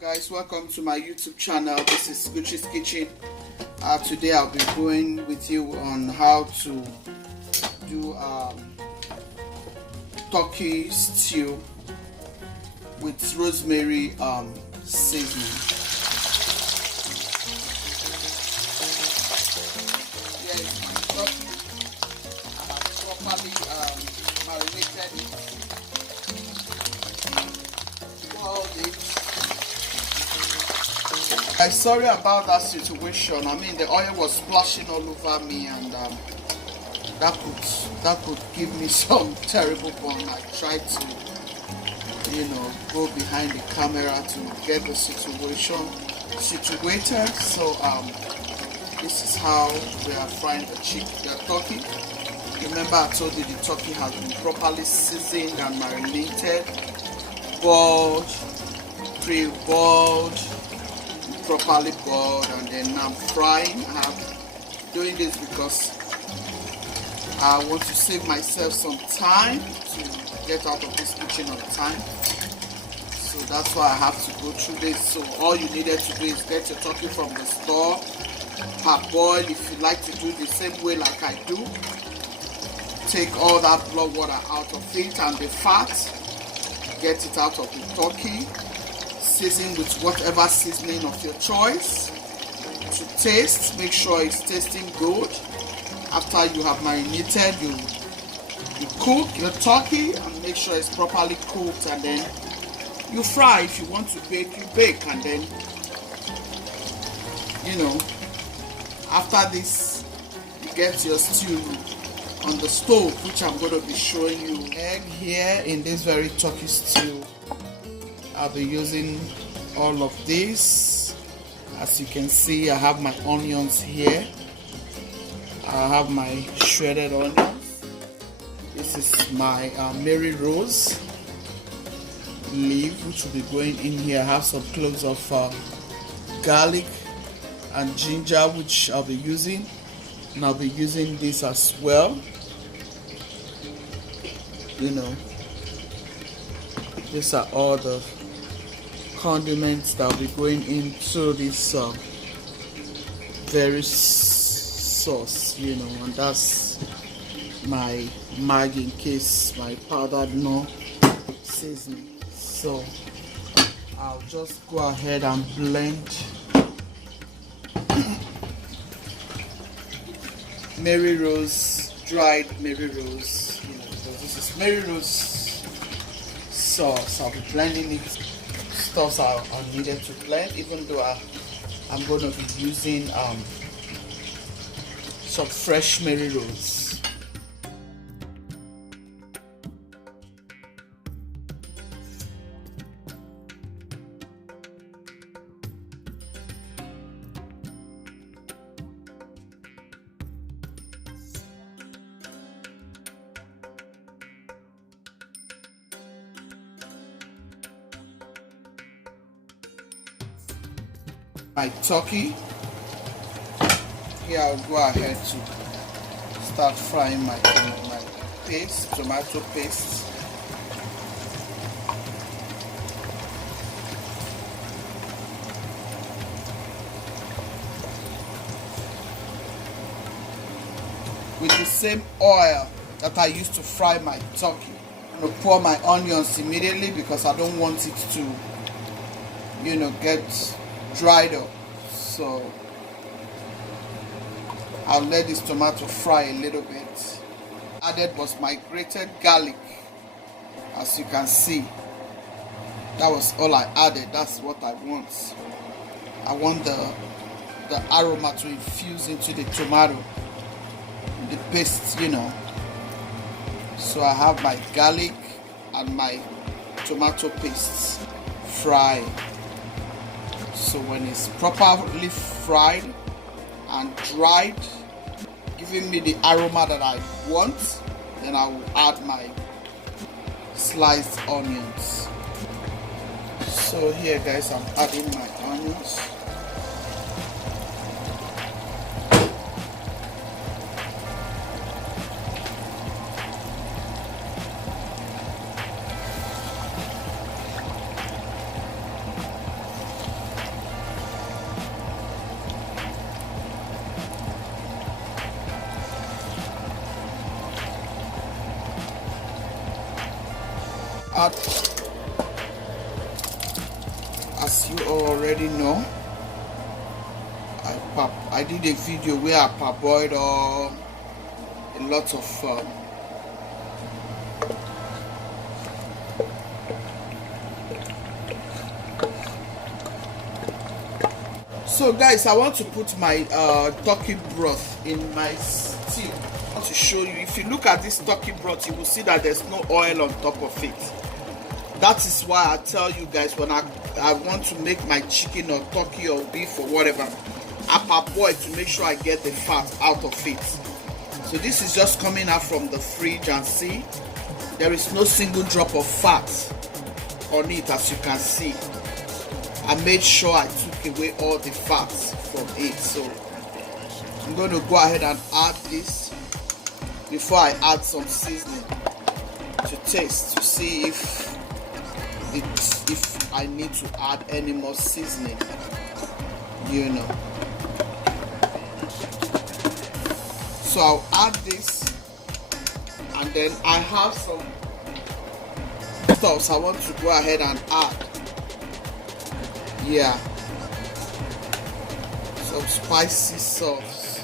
Guys, welcome to my YouTube channel. This is SCOTCH's Kitchen. Today I'll be going with you on how to do turkey stew with rosemary seasoning. Yes, turkey I have properly marinated it. I'm sorry about that situation. I mean, the oil was splashing all over me, and that could give me some terrible burn. I tried to, go behind the camera to get the situation situated. So this is how we are frying the turkey. Remember, I told you the turkey has been properly seasoned and marinated, boiled, pre-boiled, properly boiled, and then I'm frying. I'm doing this because I want to save myself some time to get out of this kitchen on time. So that's why I have to go through this. So all you needed to do is get your turkey from the store, parboil. If you like to do the same way like I do, take all that blood water out of it and the fat, get it out of the turkey. Season with whatever seasoning of your choice. To taste, make sure it's tasting good. After you have marinated, you cook your turkey and make sure it's properly cooked, and then you fry. If you want to bake, you bake, and then after this you get your stew on the stove, which I'm going to be showing you. Egg here in this very turkey stew. I'll be using all of this. As you can see, I have my onions here. I have my shredded onions. This is my Mary Rose leaf, which will be going in here. I have some cloves of garlic and ginger, which I'll be using, and I'll be using this as well. These are all the condiments that will be going into this very sauce, and that's my Maggi in case my powdered no seasoning. So I'll just go ahead and blend Mary Rose, dried Mary Rose, because this is Mary Rose sauce. I'll be blending it. Stuffs are needed to blend, even though I'm going to be using some fresh Mary Rose. My turkey. Here I'll go ahead to start frying my paste, tomato paste. With the same oil that I used to fry my turkey. I'm going to pour my onions immediately because I don't want it to, get dried up. So I'll let this tomato fry a little bit. Added was my grated garlic. As you can see, that was all I added. That's what I want. I want the aroma to infuse into the tomato, the paste, So I have my garlic and my tomato paste fried. So when it's properly fried and dried, giving me the aroma that I want, then I will add my sliced onions. So here guys, I'm adding my onions. add, as you already know, I did a video where I parboiled a lot of so guys, I want to put my turkey broth in my stew. I want to show you. If you look at this turkey broth, you will see that there's no oil on top of it. That is why I tell you guys, when I want to make my chicken or turkey or beef or whatever, I parboil to make sure I get the fat out of it. So this is just coming out from the fridge, and see, there is no single drop of fat on it, as you can see. I made sure I took away all the fat from it. So I'm going to go ahead and add this before I add some seasoning to taste, to see if I need to add any more seasoning, you know. So I'll add this, and then I have some stuff I want to go ahead and add. Yeah, some spicy sauce,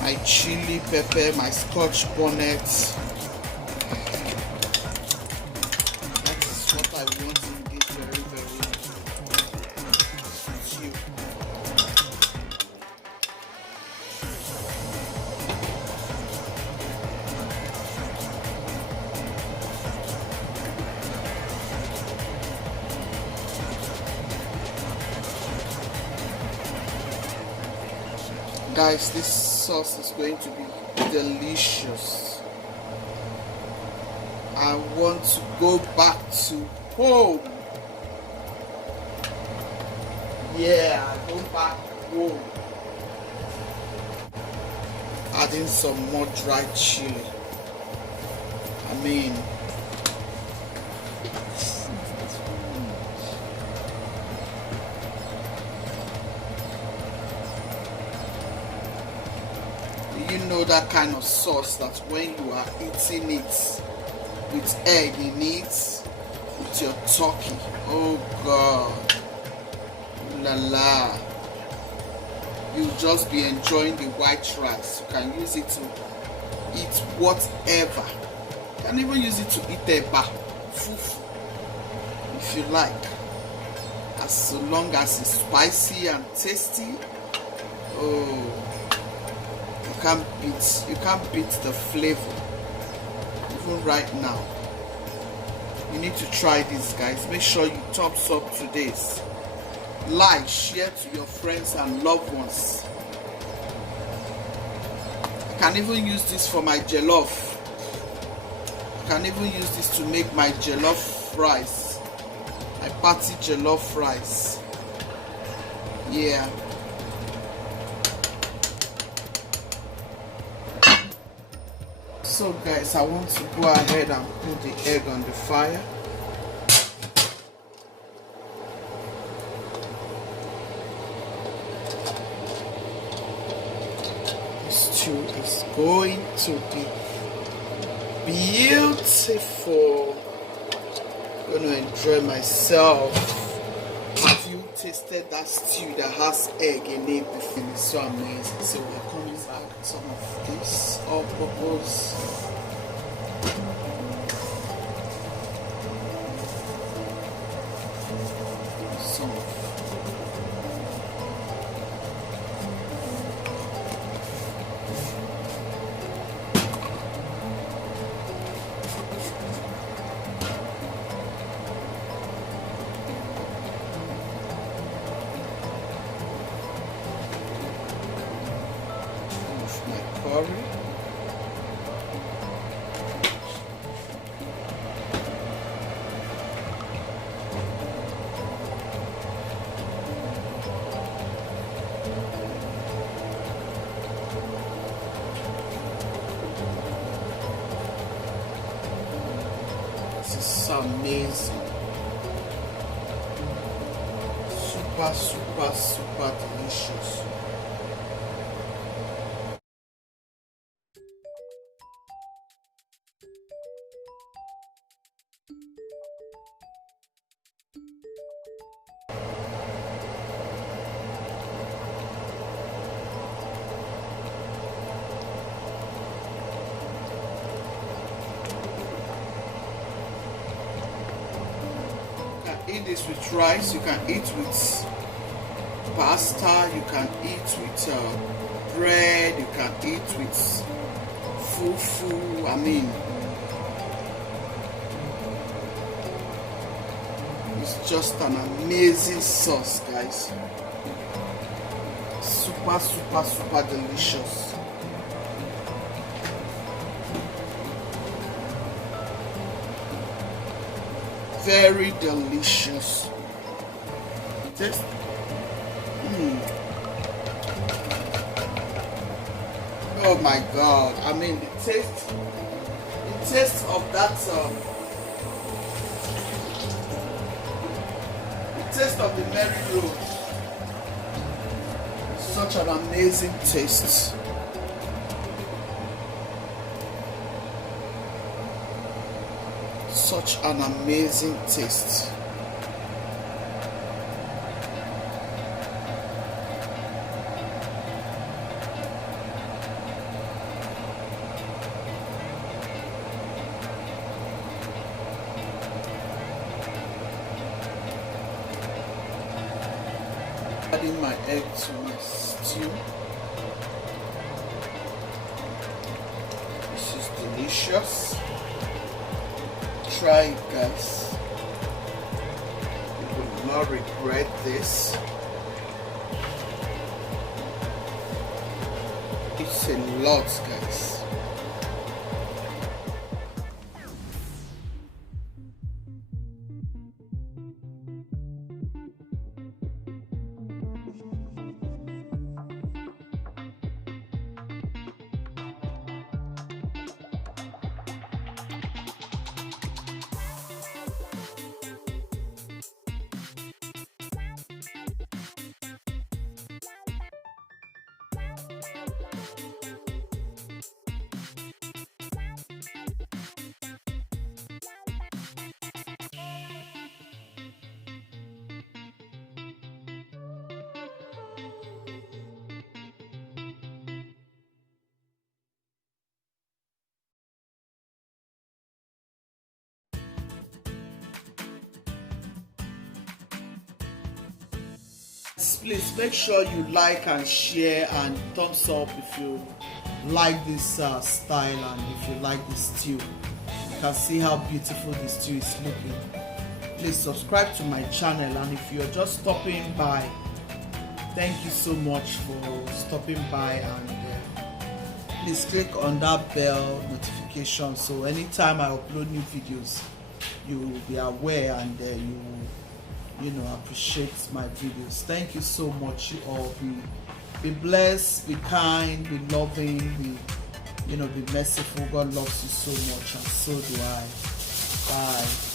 my chili pepper, my scotch bonnet. That is what I want in this very, very stew. Guys, this sauce is going to be delicious. I want to go back to home. Yeah, go back home. Adding some more dried chili. I mean, you know, that kind of sauce that when you are eating it with egg in it, with your turkey, oh god, la la, you'll just be enjoying the white rice. You can use it to eat whatever. You can even use it to eat eba, fufu, if you like, as long as it's spicy and tasty. Oh, you can't beat the flavor. Even right now, you need to try this, guys. Make sure you thumbs up to this, like, share to your friends and loved ones. I can even use this for my jollof. I can even use this to make my jollof rice, my party jollof rice. Yeah. So guys, I want to go ahead and put the egg on the fire. This stew is going to be beautiful. I'm going to enjoy myself. Have you tasted that stew that has egg in it before? It's so amazing. So we're coming back some of this all purpose. Some of my curry. This is amazing. Super delicious. eat this with rice, you can eat with pasta, you can eat with bread, you can eat with fufu. I mean, it's just an amazing sauce, guys. Super, super, super delicious. Very delicious. Just oh my god, I mean the taste of that the taste of the Mary Rose, such an amazing taste. Such an amazing taste. Adding my egg to my stew. This is delicious. Try it, guys. You will not regret this. It's a lot, guys. Please make sure you like and share and thumbs up if you like this style and if you like this stew. You can see how beautiful this stew is looking. Please subscribe to my channel, and if you're just stopping by, thank you so much for stopping by, and please click on that bell notification so anytime I upload new videos you will be aware, and you know, appreciate my videos. Thank you so much. You all be blessed, be kind, be loving, be merciful. God loves you so much, and so do I. Bye.